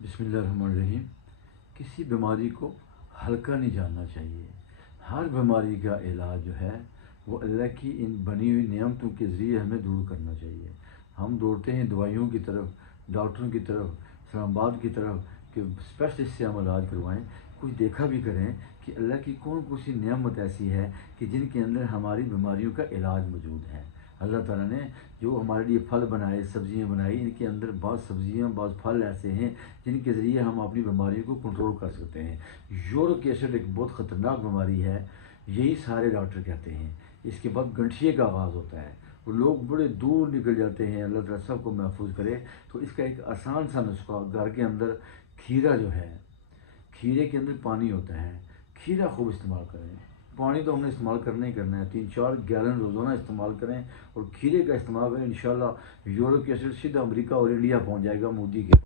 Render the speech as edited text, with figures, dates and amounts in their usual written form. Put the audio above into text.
बिस्मिल्लाहिर्रहमानिर्रहीम। किसी बीमारी को हल्का नहीं जानना चाहिए। हर बीमारी का इलाज जो है वो अल्लाह की इन बनी हुई नियामतों के ज़रिए हमें दूर करना चाहिए। हम दौड़ते हैं दवाइयों की तरफ, डॉक्टरों की तरफ, इस्लामाबाद की तरफ कि स्पेशलिस्ट से हम इलाज करवाएं। कुछ देखा भी करें कि अल्लाह की कौन कौन सी नियामत ऐसी है कि जिनके अंदर हमारी बीमारियों का इलाज मौजूद है। अल्लाह ताला ने जो हमारे लिए फल बनाए, सब्ज़ियाँ बनाई, इनके अंदर बहुत सब्ज़ियाँ बहुत फल ऐसे हैं जिनके ज़रिए हम अपनी बीमारियों को कंट्रोल कर सकते हैं। यूरिक एसिड एक बहुत ख़तरनाक बीमारी है, यही सारे डॉक्टर कहते हैं। इसके बाद गठिए का आगाज़ होता है, वो लोग बड़े दूर निकल जाते हैं। अल्लाह ताला सबको महफूज करे। तो इसका एक आसान सा नुस्खा, घर के अंदर खीरा जो है, खीरे के अंदर पानी होता है, खीरा खूब इस्तेमाल करें। पानी तो हमने इस्तेमाल करना ही करना है, 3-4 गैलन रोज़ाना इस्तेमाल करें और खीरे का इस्तेमाल करें। इंशाल्लाह यूरिक एसिड सीधा अमेरिका और इंडिया पहुंच जाएगा मोदी के।